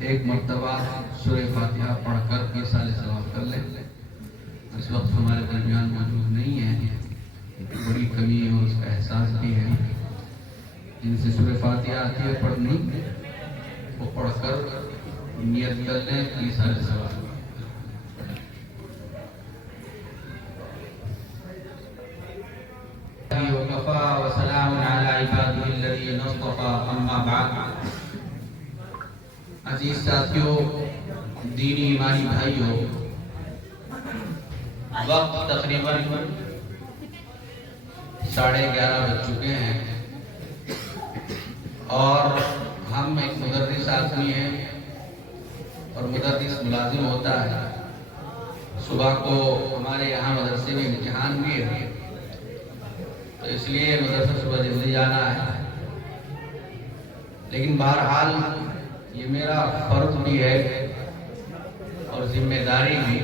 ایک مرتبہ سورہ فاتحہ پڑھ کر ایصال ثواب کر لیں۔ اس وقت ہمارے درمیان موجود نہیں ہے، بڑی کمی ہے اور اس کا احساس بھی ہے۔ جن سے سورہ فاتحہ آتی ہے پڑھنی، وہ پڑھ کر نیت کر لیں ایصال ثواب۔ وکفا وسلام علی عباده الذین اصطفى، اما بعد۔ عزیز ساتھیوں، دینی ایمانی بھائیوں، وقت تقریباً 11:30 بج چکے ہیں اور ہم ایک مدرس آدمی ہیں اور مدرس ملازم ہوتا ہے۔ صبح کو ہمارے یہاں مدرسے میں امتحان بھی ہے، تو اس لیے مدرسہ صبح جلدی جانا ہے۔ لیکن بہرحال یہ میرا فرض بھی ہے اور ذمہ داری بھی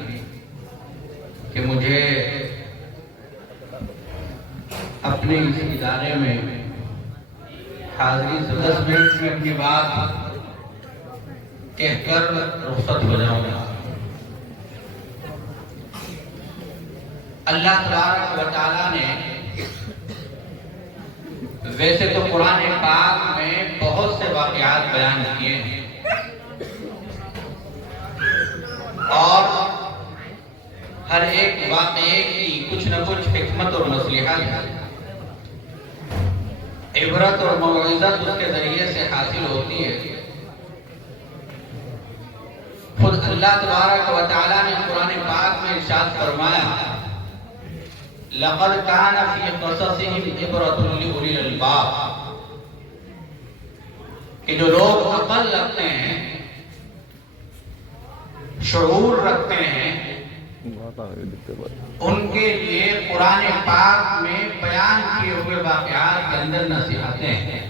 کہ مجھے اپنے اس ادارے میں حاضری 10 منٹ میں اپنی بات کہہ کر رخصت ہو جاؤں گا۔ اللہ تبارک و تعالیٰ نے ویسے تو قرآن پاک میں بہت سے واقعات بیان کیے ہیں اور ہر ایک واقعے کی کچھ نہ کچھ حکمت اور مصلحت ہے، عبرت اور موعظت اس کے ذریعے سے حاصل ہوتی ہے۔ خود اللہ تبارک و تعالیٰ نے قرآن پاک میں ارشاد فرمایا، لَقَدْ كَانَ فِي قَصَصِهِمْ عِبْرَةٌ لِأُولِي الْأَلْبَابِ، کہ جو لوگ عقل رکھتے ہیں، شعور رکھتے ہیں، ان کے لیے قرآن پاک میں بیان کیے ہوئے واقعات کے اندر نصیحتیں ہیں۔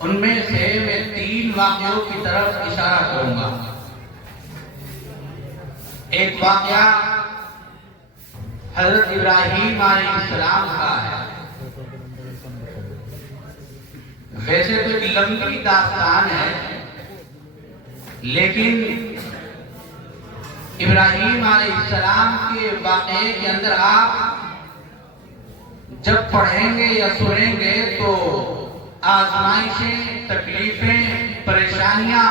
ان میں سے میں 3 واقعوں کی طرف اشارہ کروں گا۔ ایک واقعہ حضرت ابراہیم علیہ السلام کا ہے۔ ویسے تو ایک لمبی داستان ہے، لیکن ابراہیم علیہ السلام کے واقعے کے اندر آپ جب پڑھیں گے یا سنیں گے تو آزمائشیں، تکلیفیں، پریشانیاں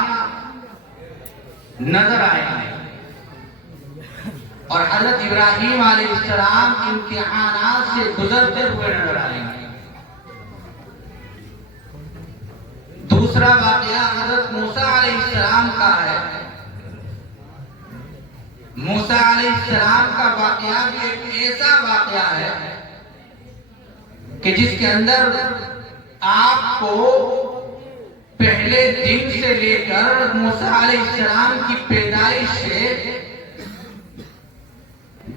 نظر آئیں گے اور حضرت ابراہیم علیہ السلام امتحانات سے گزرتے ہوئے نظر آئیں گے۔ دوسرا واقعہ حضرت موسیٰ علیہ السلام کا ہے۔ موسیٰ علیہ السلام کا واقعہ بھی ایک ایسا واقعہ ہے کہ جس کے اندر آپ کو پہلے دن سے لے کر موسیٰ علیہ السلام کی پیدائش سے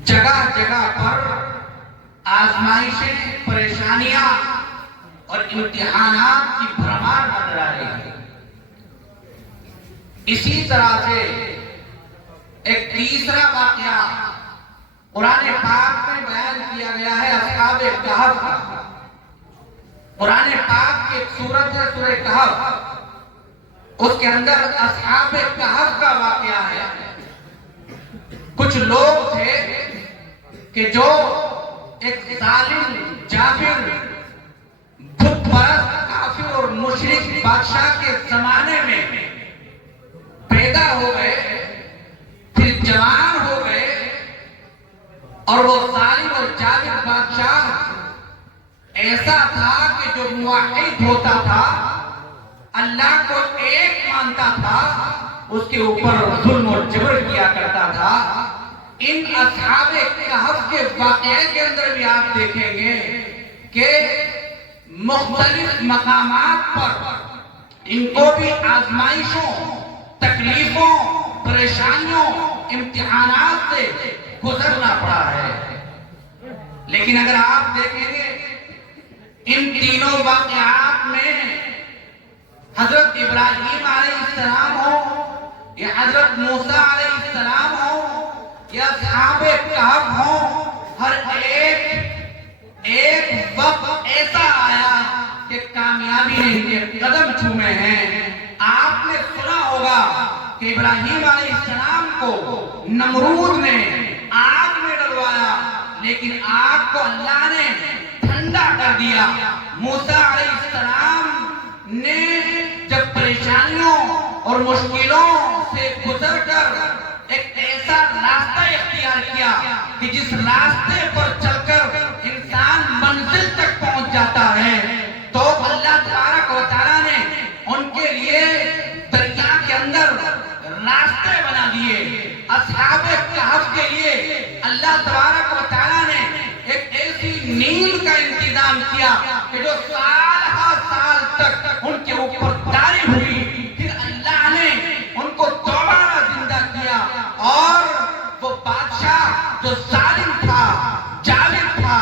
جگہ جگہ پر آزمائشیں، پریشانیاں اور امتحانات کی بھرمار نظر آ رہی ہے۔ اسی طرح سے ایک تیسرا واقعہ قرآن پاک میں بیان کیا گیا ہے، اصحاب کہف کا۔ قرآن پاک کی ایک سورت ہے سورہ کہف، اس کے اندر اصحاب کہف کا واقعہ ہے۔ کچھ لوگ تھے کہ جو ایک ظالم، جابر، بت پرست، کافر اور مشرک بادشاہ کے زمانے میں پیدا ہو گئے، پھر جوان ہو گئے اور وہ ظالم اور جابر بادشاہ ایسا تھا کہ جو موحد ہوتا تھا، اللہ کو ایک مانتا تھا، اس کے اوپر ظلم اور جبر کیا کرتا تھا۔ ان اصحاب کہف کے واقعے کے اندر بھی آپ دیکھیں گے کہ مختلف مقامات پر ان کو بھی آزمائشوں، تکلیفوں، پریشانیوں، امتحانات سے گزرنا پڑا ہے۔ لیکن اگر آپ دیکھیں گے ان تینوں واقعات میں حضرت ابراہیم علیہ السلام ہو یا حضرت موسیٰ علیہ السلام ہو یا اصحاب کہف ہوں، ہر ایک وقت ایسا آیا کہ کامیابی نے ان کے قدم چومے ہیں۔ آپ نے سنا ہوگا کہ ابراہیم علیہ السلام کو نمرود نے آگ میں ڈلوایا، لیکن آگ کو اللہ نے ٹھنڈا کر دیا۔ موسیٰ علیہ السلام نے جب پریشانیوں اور مشکلوں سے گزر کر ایک ایسا راستہ اختیار کیا کہ جس راستے پر چل کر انسان منزل تک پہنچ جاتا ہے، تو اللہ تبارک و تعالیٰ نے ان کے لیے دریا کے اندر راستے بنا دیے۔ اصحاب کہف کے لیے اللہ تبارک و تعالیٰ نے ایک ایسی نیند کا انتظام کیا کہ جو سال ہر سال تک ان کے اوپر طاری ہوئی۔ پھر اللہ نے ان کو دوبارہ زندہ کیا، اور وہ بادشاہ جو ظالم تھا، جابر تھا،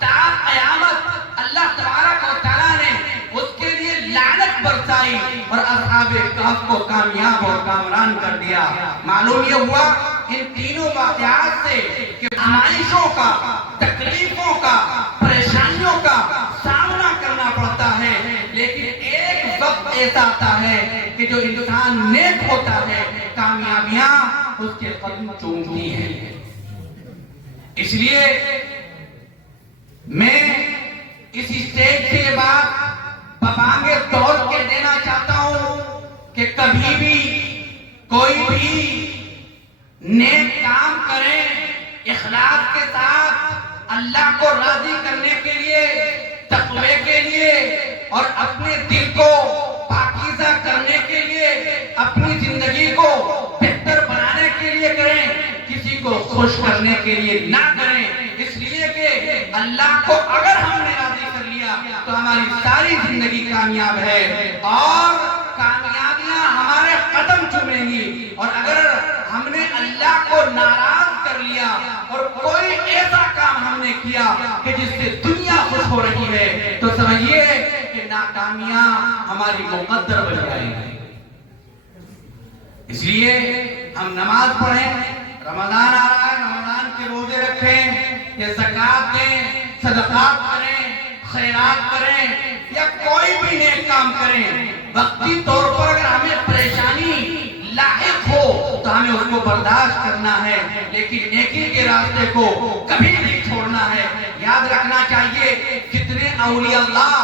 تا قیامت اللہ تبارک و تعالیٰ نے اس کے لیے لعنت برسائی اور اصحاب کہف کو کامیاب اور کامران کر دیا۔ معلوم یہ ہوا ان تینوں واقعات سے کہ آزمائشوں کا، تکلیفوں کا، پریشانیوں کا سامنا کرنا پڑتا ہے، لیکن ایک وقت ایسا آتا ہے کہ جو انسان نیک ہوتا ہے، کامیابیاں اس کے قدم چومتی ہیں۔ اس لیے میں اس اسٹیج سے یہ بات ببانگے توڑ کے دینا چاہتا ہوں کہ کبھی بھی کوئی بھی نیک کام کریں اخلاص کے ساتھ، اللہ کو راضی کرنے کے لیے، تقوی کے لیے، اور اپنے دل کو پاکیزہ کرنے کے لیے، اپنی زندگی کو بہتر بنانے کے لیے کریں، کسی کو خوش کرنے کے لیے نہ کریں۔ اس لیے کہ اللہ کو اگر ہم نے راضی کر لیا تو ہماری ساری زندگی کامیاب ہے، اور کامیابیاں ہمارے قدم چومیں گی۔ اور اگر ہم نے اللہ کو ناراض کر لیا اور کوئی ایسا کام ہم نے کیا کہ جس سے دنیا خوش ہو رہی ہے، تو سمجھیے کہ ناکامیاں ہماری مقدر بن جائیں گی۔ اس لیے ہم نماز پڑھیں، رمضان آ رہا ہے، رمضان کے روزے رکھیں، یا زکوٰۃ دیں، صدقات کریں، خیرات کریں، یا کوئی بھی نیک کام کریں۔ وقتی طور پر اگر ہمیں پریشانی لاحق ہو تو ہمیں اس کو برداشت کرنا ہے، لیکن نیکی کے راستے کو کبھی نہیں چھوڑنا ہے۔ یاد رکھنا چاہیے جتنے اولیاء اللہ،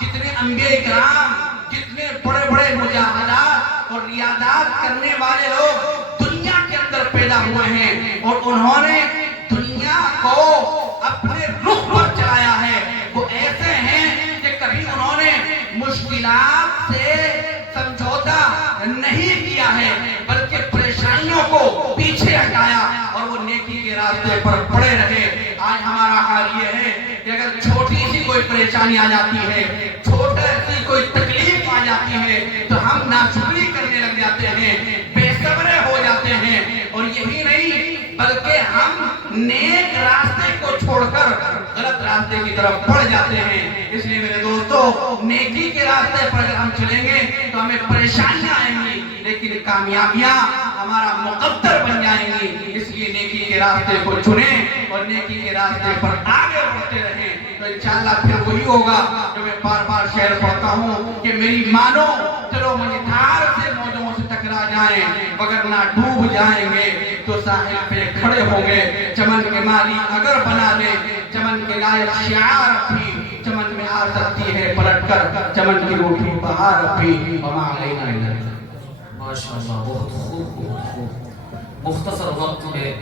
جتنے انبیاء کرام، جتنے بڑے بڑے مجاہدات اور ریاضات کرنے والے لوگ دنیا کے اندر پیدا ہوئے ہیں، اور انہوں نے دنیا کو اپنے رخ پر چلایا ہے، وہ ایسے ہیں کہ کبھی انہوں نے مشکلات سے سمجھوتا نہیں کیا ہے، بلکہ پریشانیوں کو پیچھے ہٹایا اور وہ نیکی کے راستے پر پڑے رہے۔ آج ہمارا حال یہ ہے کہ اگر چھوٹی سی کوئی پریشانی آ جاتی ہے، چھوٹی سی کوئی تکلیف آ جاتی ہے، تو ہم ناشکری کرنے لگ جاتے ہیں، بے صبرے ہو جاتے ہیں، اور یہی نہیں بلکہ ہم نیک راستے کو چھوڑ کر غلط راستے کی طرف بڑھ جاتے ہیں۔ اس لیے میرے دوستو، نیکی کے راستے پر اگر ہم چلیں گے تو ہمیں پریشانیاں آئیں گی، لیکن کامیابیاں ہمارا مقدر بن جائیں گی۔ اس لیے نیکی کے راستے کو چنیں اور نیکی کے راستے پر آگے بڑھتے رہیں، تو انشاءاللہ پھر وہی ہوگا جو میں بار بار شعر پڑھتا ہوں کہ میری مانو چلو مجھار سے موجوں سے ٹکرا جائیں، وگرنہ ڈوب جائیں گے تو ساحل پہ کھڑے ہوں گے۔ چمن کے مالی اگر بنا لے، چمن کے لائق شعار بھی چمن میں آ سکتی ہے پلٹ کر، چمن کی روٹی بہار بھی وما علینا الا البلاغ۔ ماشاءاللہ، بہت خوب، بہت خوب۔ مختصر وقت میں